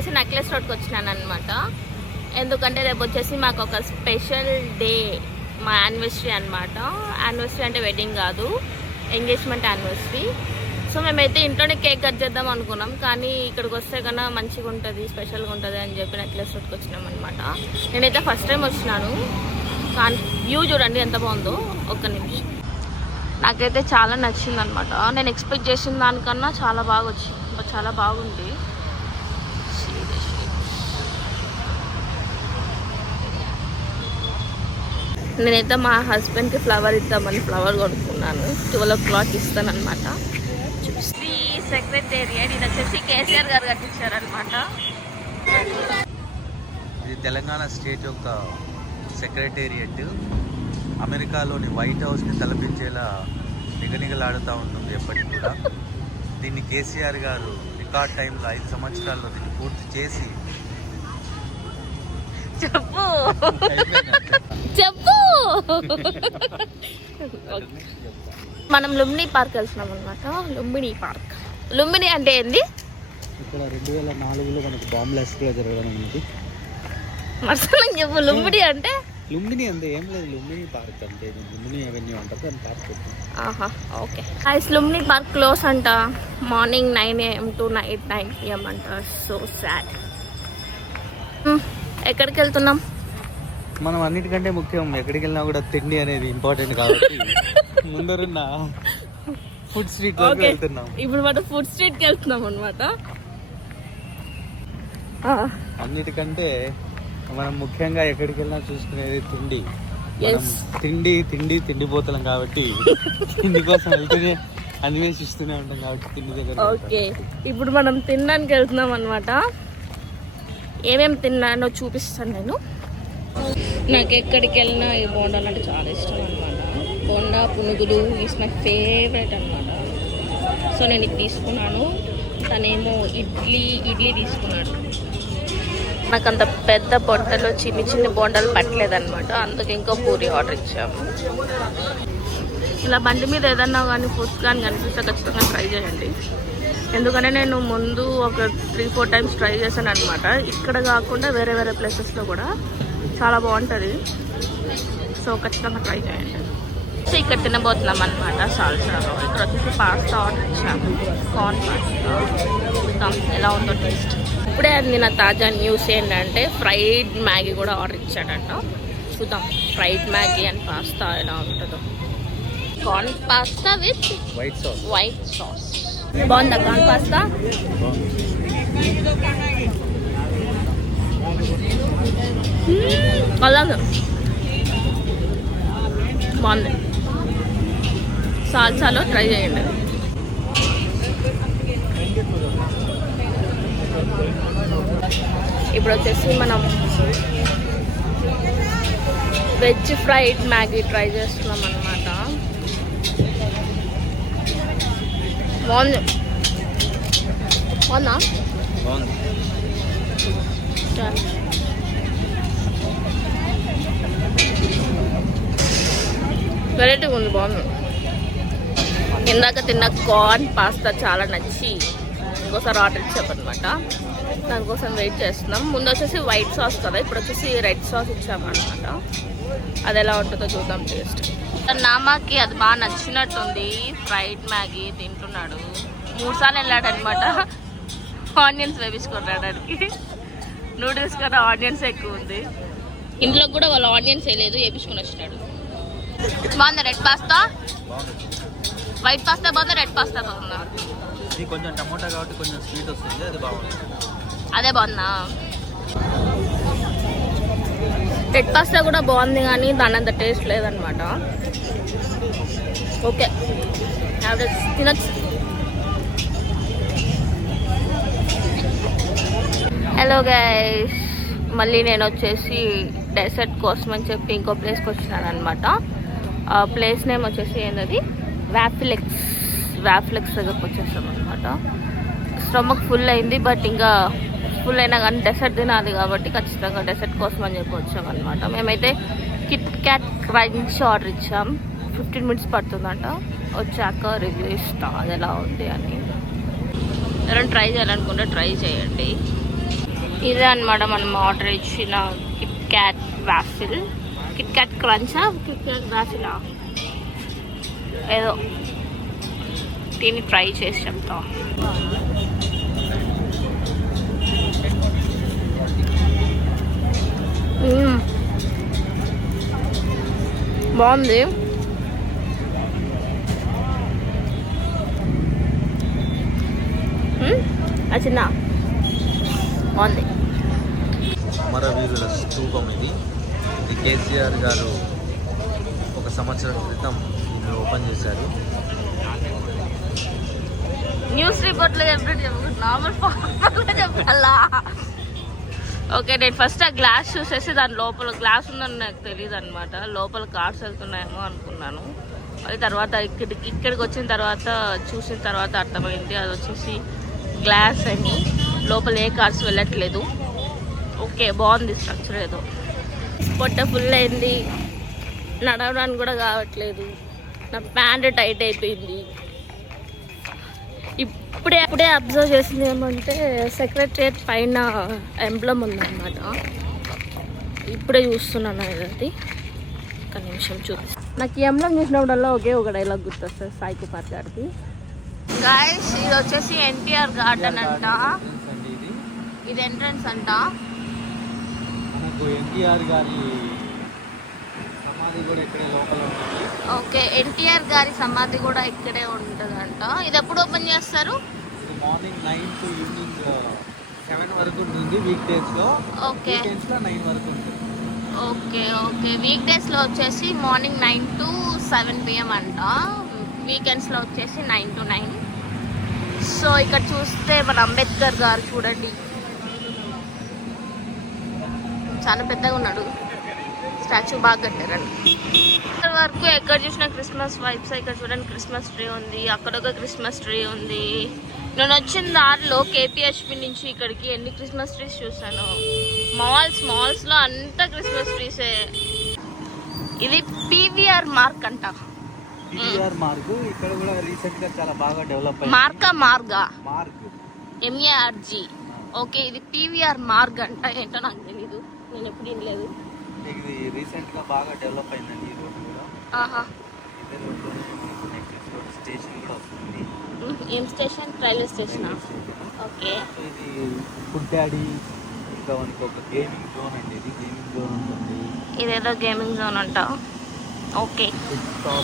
వచ్చేసి నెక్లెస్ రోడ్కి వచ్చినాను అనమాట. ఎందుకంటే రేపు వచ్చేసి మాకు ఒక స్పెషల్ డే, మా యానివర్సరీ అనమాట. యానివర్సరీ అంటే వెడ్డింగ్ కాదు, ఎంగేజ్మెంట్ యానివర్సరీ. సో మేమైతే ఇంట్లోనే కేక్ కట్ చేద్దాం అనుకున్నాం, కానీ ఇక్కడికి వస్తే కన్నా మంచిగా ఉంటుంది, స్పెషల్గా ఉంటుంది అని చెప్పి నెక్లెస్ రోడ్కి వచ్చినాం అనమాట. నేనైతే ఫస్ట్ టైం వచ్చినాను, కానీ వ్యూ చూడండి ఎంత బాగుందో. ఒక్క నిమిషం. నాకైతే చాలా నచ్చింది అనమాట. నేను ఎక్స్పెక్ట్ చేసిన దానికన్నా చాలా బాగా వచ్చింది, చాలా బాగుంది. నేనైతే మా హస్బెండ్కి ఫ్లవర్ ఇద్దామని ఫ్లవర్ కొనుక్కున్నాను. 12 o'clock ఇస్తానమాట. శ్రీ సెక్రటేరియట్, ఇది వచ్చేసి కేసీఆర్ గారు కట్టించారనమాట. ఇది తెలంగాణ స్టేట్ యొక్క సెక్రటేరియట్. అమెరికాలోని వైట్ హౌస్ని తలపించేలా నిగనిగలాడుతూ ఉంటుంది ఎప్పటికి కూడా. దీన్ని కేసీఆర్ గారు రికార్డ్ టైంలో 5 సంవత్సరాల్లో దీన్ని పూర్తి చేసి చెప్పు చెప్పు. మనం లుంబిని పార్క్ వెళ్తున్నాం అనమాట. లుంబిని పార్క్. లుంబిని అంటే ఏంది? ఇక్కడ 2004లో మనకు బాంబ్ బ్లాస్ట్ కూడా జరగడం ఉంది. మర్సలం చెప్పు. లుంబిని అంటే లుంబిని అంటే ఏం లేదు, లుంబిని పార్క్ అంటే లుంబిని అవెన్యూ అంటారు దాని పార్క్. ఆహా, ఓకే. లుంబిని పార్క్ క్లోజ్ అంట, morning 9 AM to night 9 PM అంట. So sad. ఎక్కడికి వెళ్తున్నాం? మనం అన్నిటికంటే ముఖ్యం ఎక్కడికి వెళ్ళినా కూడా తిండి అనేది ఇంపార్టెంట్ కాబట్టి ముందరున్న ఫుడ్ స్ట్రీట్ లోకి వెళ్తున్నాం. ఇప్పుడు మనం ఫుడ్ స్ట్రీట్ కి వెళ్తున్నాం అనమాట. అన్నిటికంటే మనం ముఖ్యంగా ఎక్కడికి వెళ్ళినా చూసుకునేది తిండి. తిండి తిండి తిండిపోతున్నాం కాబట్టి తిండి కోసం వెళ్తూనే అన్వేషిస్తూనే ఉంటాం కాబట్టి తిండి దగ్గర. ఓకే, ఇప్పుడు మనం తినడానికి వెళ్తున్నాం అనమాట. ఏమేమి తిన్నానో చూపిస్తాను నేను. నాకు ఎక్కడికి వెళ్ళినా ఈ బోండాలు అంటే చాలా ఇష్టం అనమాట. బోండా పునుగులు ఈజ్ మై ఫేవరెట్ అనమాట. సో నేను ఇది తీసుకున్నాను, తనేమో ఇడ్లీ తీసుకున్నాడు. నాకు అంత పెద్ద బొండలు చిన్ని చిన్న బోండాలు పట్టలేదన్నమాట, అందుకే ఇంకో పూరి ఆర్డర్ ఇచ్చాము. ఇలా బండి మీద ఏదన్నా కానీ ఫుడ్స్ కానీ కనిపిస్తే ఖచ్చితంగా ట్రై చేయండి. ఎందుకంటే నేను ముందు ఒక 3-4 times ట్రై చేశాను అనమాట. ఇక్కడ కాకుండా వేరే వేరే ప్లేసెస్లో కూడా చాలా బాగుంటుంది. సో ఖచ్చితంగా ట్రై చేయండి. సో ఇక్కడ తినబోతున్నాం అనమాట సాల్సాలో. ఇక్కడ వచ్చేసి పాస్తా ఆర్డర్ ఇచ్చాము, కార్న్ పాస్తా. చూద్దాం ఎలా ఉందో టేస్ట్. ఇప్పుడే అందిన తాజా న్యూస్ ఏంటంటే ఫ్రైడ్ మ్యాగీ కూడా ఆర్డర్ ఇచ్చాడంట. చూద్దాం ఫ్రైడ్ మ్యాగీ అండ్ పాస్తా ఎలా ఉంటుందో. Corn pasta with white sauce. బాగుందా కార్న్ పాస్తా? అలాగే బాగుంది. సాల్సాలో ట్రై చేయండి. ఇప్పుడు వచ్చేసి మనం వెజ్ ఫ్రైడ్ మ్యాగీ ట్రై చేస్తున్నాం అన్నమాట. బాగుంది. బాగుందా? వెరైటీగా ఉంది, బాగుంది. ఇందాక తిన్న కార్న్ పాస్తా చాలా నచ్చి ఇంకోసారి ఆర్డర్ ఇచ్చామన్నమాట. దానికోసం వెయిట్ చేస్తున్నాం. ముందు వచ్చేసి వైట్ సాస్ కదా, ఇప్పుడు వచ్చేసి రెడ్ సాస్ ఇచ్చామన్నమాట. అది ఎలా ఉంటుందో చూద్దాం టేస్ట్. నామాకి అది బాగా నచ్చినట్టుంది. ఫ్రైడ్ మ్యాగీ తింటున్నాడు. 3 సార్లు వెళ్ళాడనమాట ఆనియన్స్ వేపించుకోవడానికి. నూడిల్స్ కన్నా ఆనియన్స్ ఎక్కువ ఉంది. ఇంట్లో కూడా వాళ్ళు ఆనియన్స్ వేయలేదు, వేపించుకుని వచ్చినాడు. బాగుందా రెడ్ పాస్తా? వైట్ పాస్తా బాగుందా, రెడ్ పాస్తా బాగుందా? కొంచెం టమోటా కాబట్టి కొంచెం స్వీట్ వస్తుంది, అది బాగుంది. అదే బాగుందా? రెడ్ పాస్తా కూడా బాగుంది కానీ దాని అంత టేస్ట్ లేదనమాట. ఓకే, తినచ్చు. హలో గైస్, మళ్ళీ నేను వచ్చేసి డెసర్ట్ కోసం అని చెప్పి ఇంకో ప్లేస్కి వచ్చినాను అనమాట. ఆ ప్లేస్ నేమ్ వచ్చేసి ఏంటది, వ్యాఫ్లెక్స్ దగ్గరకు వచ్చేసాం అనమాట. స్టమక్ ఫుల్ అయింది, బట్ ఇంకా ఫుల్ అయినా కానీ డెసర్ట్ తినాలి కాబట్టి ఖచ్చితంగా డెసర్ట్ కోసం అని చెప్పి వచ్చామన్నమాట. మేమైతే కిట్ క్యాట్ క్రంచ్ ఆర్డర్ ఇచ్చాం. 15 minutes పడుతుందంట. వచ్చాక రివ్యూ ఇస్తాం అది ఎలా ఉంది అని. ఎవరైనా ట్రై చేయాలనుకుంటే ట్రై చేయండి. ఇదే అనమాట మనం ఆర్డర్ ఇచ్చిన Kit Kat waffle. Kit Kat క్రంచా, కిట్ క్యాట్ వాఫిలా ఏదో. దీన్ని ట్రై చేసి చెప్తా. బాగుంది. చిన్న బాగుంది. అమరవీరుల స్తూపం ఇది. ఇది కేసీఆర్ గారు ఒక సంవత్సరం క్రితం దీన్ని ఓపెన్ చేశారు. న్యూస్ రిపోర్ట్లో నార్మల్ చెప్పాలా? ఓకే, నేను ఫస్ట్ ఆ గ్లాస్ చూసేసి దాని లోపల గ్లాస్ ఉందని నాకు తెలియదు అనమాట. లోపల కార్డ్స్ వెళ్తున్నాయేమో అనుకున్నాను. అది తర్వాత ఇక్కడికి వచ్చిన తర్వాత చూసిన తర్వాత అర్థమైంది అది వచ్చేసి గ్లాస్ అని. లోపల ఏ కార్డ్స్ వెళ్ళట్లేదు. ఓకే, బాగుంది స్ట్రక్చర్. ఏదో పొట్ట ఫుల్ అయింది, నడవడానికి కూడా కావట్లేదు. నా ప్యాంట్ టైట్ అయిపోయింది. ఇప్పుడే అబ్జర్వ్ చేసింది ఏమంటే సెక్రటరియట్ పైన ఎంబ్లమ్ ఉందన్నమాట. ఇప్పుడే చూస్తున్నాను అది. ఒక నిమిషం చూపిస్తాను. నాకు ఈ ఎంబ్లమ్ చూసినప్పుడల్లా ఒకే ఒక డైలాగ్ గుర్తొస్తుంది సాయి కుమార్ గారికి. గాయస్, ఇది వచ్చేసి ఎన్టీఆర్ గార్డెన్ అంట. ఇది ఎంట్రన్స్ అంట. మనకు ఎన్టీఆర్ గారి సమాధి కూడా ఇక్కడే లోపల ఉంటుంది. ఓకే, ఎన్టీఆర్ గారి సమాధి కూడా ఇక్కడే ఉంటుందంట. ఇది ఎప్పుడు ఓపెన్ చేస్తారు? మార్నింగ్ 9 to ఈవినింగ్ 7 వరకు ఉంటుంది వీక్ డేస్ లో. ఓకే, వీకెండ్స్ లో 9 వరకు ఉంటుంది. ఓకే. వీక్ డేస్ లో వచ్చేసి మార్నింగ్ 9 to 7 PM అంట. వీకెండ్స్ లో వచ్చేసి 9 to 9. సో ఇక్కడ చూస్తే మన అంబేద్కర్ గారు చూడండి, చాలా పెద్దగా ఉన్నాడు. స్టాచ్యూ బాగా కట్టారండి. ఇక్కడ వరకు ఎక్కడ చూసినా క్రిస్మస్ వైబ్స్. ఇక్కడ చూడండి క్రిస్మస్ ట్రీ ఉంది, అక్కడ ఒక క్రిస్మస్ ట్రీ ఉంది. నేను వచ్చిన దారిలో కేపీహెచ్పి నుంచి ఇక్కడికి ఎన్ని క్రిస్మస్ ట్రీస్ చూసాను. మాల్స్ లో అంతా క్రిస్మస్ ట్రీసే. ఇది పీవీఆర్ మార్క్ అంట. పీవీఆర్ మార్క్ ఇక్కడ కూడా రీసెంట్ గా చాలా బాగా డెవలప్ అయింది. మార్గా మార్క్ MARG. ఓకే, ఇది పీవీఆర్ మార్గ్ అంట. ఏంటో నాకు తెలీదు, నేను ఎప్పుడు వినలేదు. ఇది రీసెంట్ గా బాగా డెవలప్ అయిందండి ఈ రోడ్ కూడా. ఆహా, స్టేషన్ కూడా వస్తుంది. ఏం స్టేషన్? Railway station. ఓకే, ఇది ఫుడ్ డాడీ ఇంకా మనకి ఒక గేమింగ్ జోన్ అండి. ఇది గేమింగ్ జోన్ ఉంటుంది. ఇదేదో గేమింగ్ జోన్ అంట. Okay,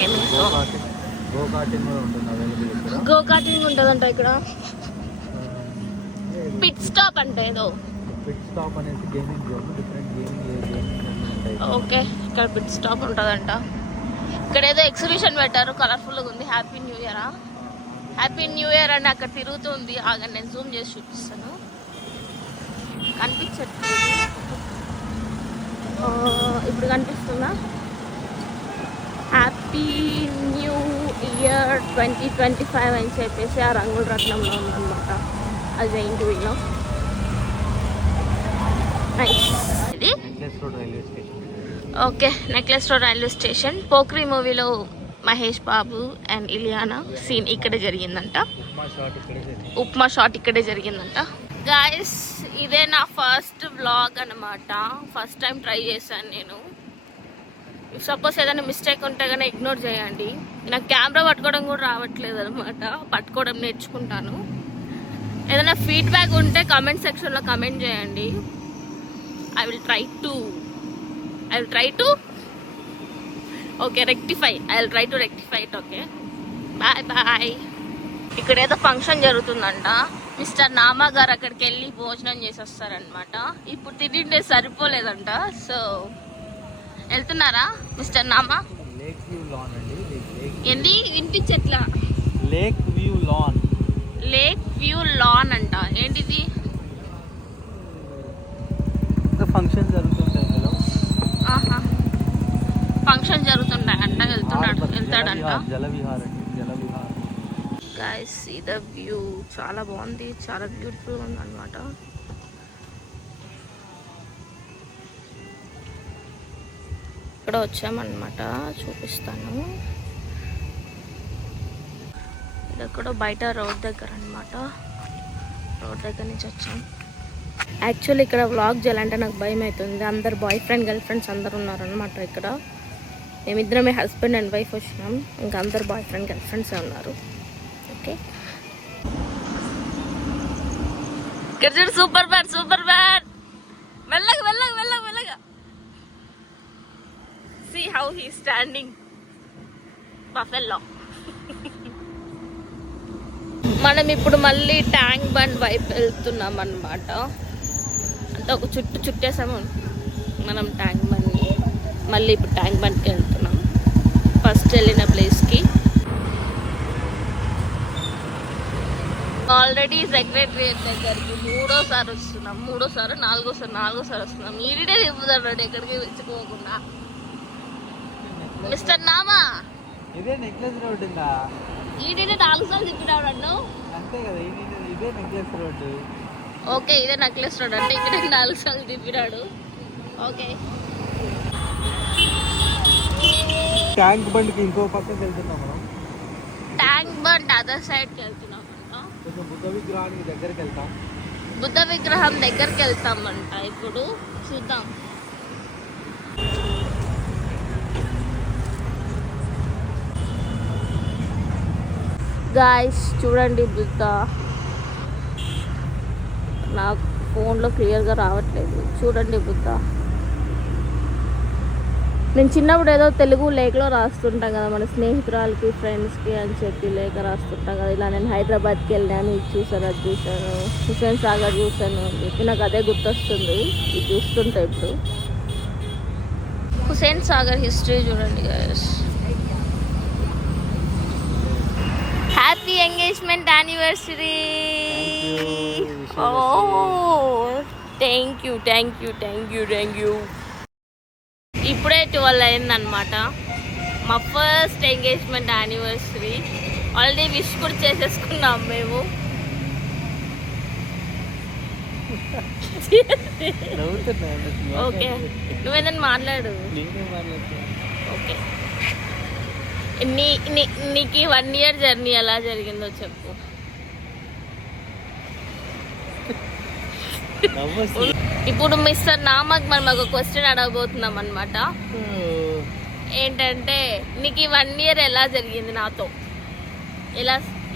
gaming zone. Go karting కూడా ఉంటుంది అవైలబుల్ ఇక్కడ. గో కార్టింగ్ ఉంటుందంట ఇక్కడ. పిట్ స్టాప్ అంటే ఏదో. పిట్ స్టాప్ అనేది గేమింగ్ జోన్. డిఫరెంట్ గేమింగ్ ఉంటాయి. ఓకే, ఇక్కడ పిట్ స్టాప్ ఉంటుందంట. ఇక్కడ ఏదో ఎగ్జిబిషన్ పెట్టారు, కలర్ఫుల్గా ఉంది. హ్యాపీ న్యూ ఇయరా? హ్యాపీ న్యూ ఇయర్ అని అక్కడ తిరుగుతుంది. ఆగండి, నేను జూమ్ చేసి చూపిస్తాను. కనిపించట్లేదు. ఇప్పుడు కనిపిస్తుందా? హ్యాపీ న్యూ ఇయర్ 2025 అని చెప్పేసి ఆ రంగుల రత్నంలో ఉందన్నమాట. అది జైంట్ వీల్లో. ఇది okay, necklace road railway station. Pokiri మూవీలో మహేష్ బాబు అండ్ ఇలియానా సీన్ ఇక్కడే జరిగిందంట. ఉప్మా షాట్ ఇక్కడే జరిగిందంట. గాయస్, ఇదే నా ఫస్ట్ వ్లాగ్ అనమాట. ఫస్ట్ టైం ట్రై చేశాను నేను. సపోజ్ ఏదైనా మిస్టేక్ ఉంటే కానీ ఇగ్నోర్ చేయండి. నాకు కెమెరా పట్టుకోవడం కూడా రావట్లేదు అనమాట. పట్టుకోవడం నేర్చుకుంటాను. ఏదైనా ఫీడ్బ్యాక్ ఉంటే కామెంట్ సెక్షన్లో కామెంట్ చేయండి. I will try to okay rectify. I will try to rectify it. Okay, bye. ఇక్కడ ఏదో ఫంక్షన్ జరుగుతుందంట. మిస్టర్ నామా గారు అక్కడికి వెళ్ళి భోజనం చేసి వస్తారనమాట. ఇప్పుడు తింటే సరిపోలేదంట. సో వెళ్తున్నారా mister Nama? Lake view lawn అండి. ఏంది వినిపించట్లా? లేక్ వ్యూ లాన్ అంట. ఏంటిది? ఫంక్షన్ జరుగుతుంటాయి కదా. ఆహా, ఫంక్షన్ జరుగుతుంటాయంట. వెళ్తాడంట. Jalavihar. Guys, see the view. చాలా బాగుంది, చాలా బ్యూటిఫుల్ ఉంది అనమాట. ఇక్కడ వచ్చామన్నమాట, చూపిస్తాను. ఇది కూడా బయట రోడ్ దగ్గర అనమాట. రోడ్ దగ్గర నుంచి వచ్చాం. యాక్చువల్లీ ఇక్కడ వ్లాగ్ చేయాలంటే నాకు భయం అవుతుంది. అందరు బాయ్ ఫ్రెండ్ గర్ల్ ఫ్రెండ్స్ అందరు ఉన్నారనమాట. ఇక్కడ మేమిద్దరమే హస్బెండ్ అండ్ వైఫ్ వచ్చినాం. ఇంకా అందరు బాయ్ ఫ్రెండ్ గర్ల్ ఫ్రెండ్సే ఉన్నారు. ఓకే, ఇక్కడ చూడు సూపర్ బ్యాడ్ మెల్లగా మెల్లగా మెల్లగా మెల్లగా. See how he is standing. Buffalo. మనం ఇప్పుడు మళ్ళీ ట్యాంక్ బండ్ వైపు వెళ్తున్నాం అన్నమాట. అంటే ఒక చుట్టేసాము మనం ట్యాంక్ బండ్ని. మళ్ళీ ఇప్పుడు ట్యాంక్ బండ్కి వెళ్తున్నాం. ఫస్ట్ వెళ్ళిన ప్లేస్కి ఆల్రెడీ సెక్రటరియట్ దగ్గరికి నాలుగోసారి వస్తున్నాం. ఈడే తిప్పుతాడు ఎక్కడికి తెచ్చుకోకుండా. మిస్టర్ నామా, ఇదే నెక్లెస్ రోడ్ ఉందా? ఈడే 4 సార్లు తిప్పినాడు అన్ను. అంతే కదా, ఇదే నెక్లెస్ రోడ్. ఓకే, ఇదే నెక్లెస్ రోడ్ అంటే ఇక్కడ 4 సార్లు తిప్పినాడు. ఓకే, ట్యాంక్ బండ్కి ఇంకో పక్కకి వెళ్తున్నాం మనం. ట్యాంక్ బండ్ అదర్ సైడ్కి వెళ్తున్నాం అంట. కొంచెం బుద్ధ విగ్రహానికి దగ్గరికి వెళ్తాం. బుద్ధ విగ్రహం దగ్గరికి వెళ్తామంట. ఇప్పుడు చూద్దాం. గాయ్స్ చూడండి, బుద్ధ నా ఫోన్లో క్లియర్గా రావట్లేదు. చూడండి బుద్ధ. నేను చిన్నప్పుడు ఏదో తెలుగు లేఖలో రాస్తుంటాం కదా మన స్నేహితురాలకి ఫ్రెండ్స్కి అని చెప్పి లేఖ రాస్తుంటాం కదా. ఇలా నేను హైదరాబాద్కి వెళ్ళాను, ఇది చూసాను, అది చూసాను, హుస్సేన్ సాగర్ చూసాను అని చెప్పి నాకు అదే గుర్తొస్తుంది ఇది చూస్తుంటే. ఇప్పుడు హుస్సేన్ సాగర్ హిస్టరీ చూడండి guys. Happy engagement anniversary. Thank you. ఇప్పుడే 12 అయిందనమాట. మా first engagement anniversary. Already wish కూడా చేసేసుకున్నాం మేము. ఓకే, నువ్వేదన్నా మాట్లాడు. ఓకే, నీకు 1 year జర్నీ ఎలా జరిగిందో చెప్పు. ఇప్పుడు మిస్టర్ నామక్ మనం ఒక క్వశ్చన్ అడగబోతున్నాం అనమాట. ఏంటంటే నీకు 1 year ఎలా జరిగింది నాతో?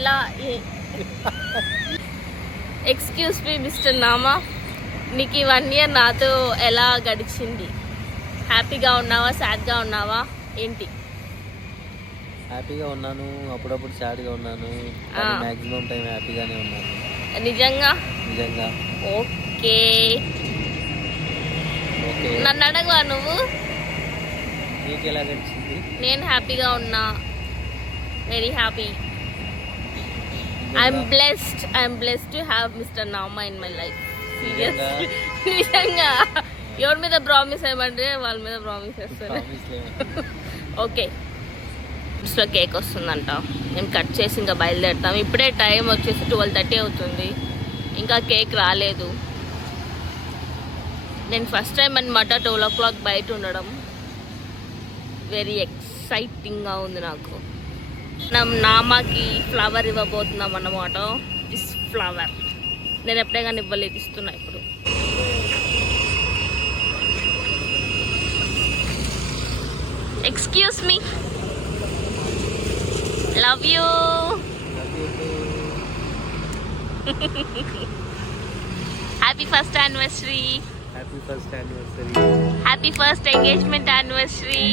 ఎలా ఎక్స్క్యూజ్ మీ మిస్టర్ నామా, నీకు 1 year నాతో ఎలా గడిచింది? హ్యాపీగా ఉన్నావా, సాడ్గా ఉన్నావా, ఏంటి? హ్యాపీగా ఉన్నాను, అప్పుడప్పుడు సాడ్గా ఉన్నాను. మాక్సిమం టైం హ్యాపీగానే ఉన్నాను. నిజంగా? ఓకే, నన్ను అడగవా నువ్వు? నీకు ఎలా గడిచింది? నేను హ్యాపీగా ఉన్నా, very happy. I'm blessed to have mister Nama in my life. Seriously, నిజంగా. ఎవరి మీద ప్రామిస్ ఏమంటే వాళ్ళ మీద ప్రామిస్ చేస్తారు. ఓకే, ఇట్స్లో కేక్ వస్తుందంట. మేము కట్ చేసి ఇంకా బయలుదేరుతాం. ఇప్పుడే టైం వచ్చేసి 12:30 అవుతుంది, ఇంకా కేక్ రాలేదు. నేను ఫస్ట్ టైం అనమాట 12 o'clock బయట ఉండడం. వెరీ ఎక్సైటింగ్గా ఉంది నాకు. మనం నామాకి ఫ్లవర్ ఇవ్వబోతున్నాం అన్నమాట. దిస్ ఫ్లవర్ నేను ఎప్పుడే కానీ ఇవ్వలేదు, ఇస్తున్నా ఇప్పుడు. Excuse me, love you. Happy first anniversary. Happy first engagement anniversary.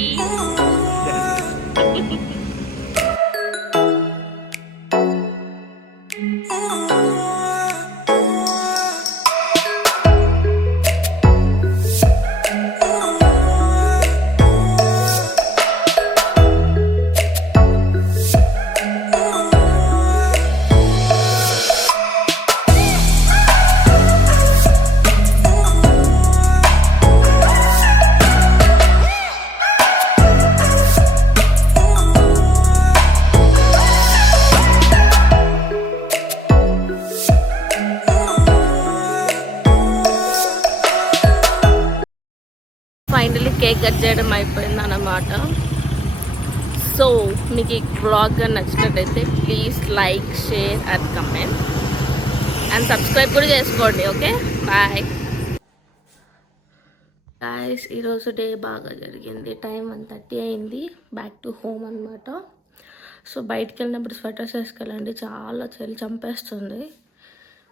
Finally cake cut చేయడం అయిపోయింది అన్నమాట. సో మీకు ఈ బ్లాగ్ నచ్చినట్టయితే please like, share and comment. And subscribe కూడా చేసుకోండి. Okay, bye guys. ఈరోజు డే బాగా జరిగింది. టైం 1:30 అయింది. బ్యాక్ టు హోమ్ అనమాట. సో బయటికి వెళ్ళినప్పుడు స్వెటర్స్ వేసుకెళ్ళండి, చాలా చలి చంపేస్తుంది.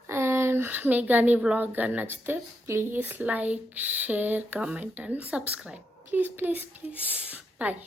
అండ్ మీకు కానీ వ్లాగ్ కానీ నచ్చితే please like, share, comment and subscribe. Please please please. Bye.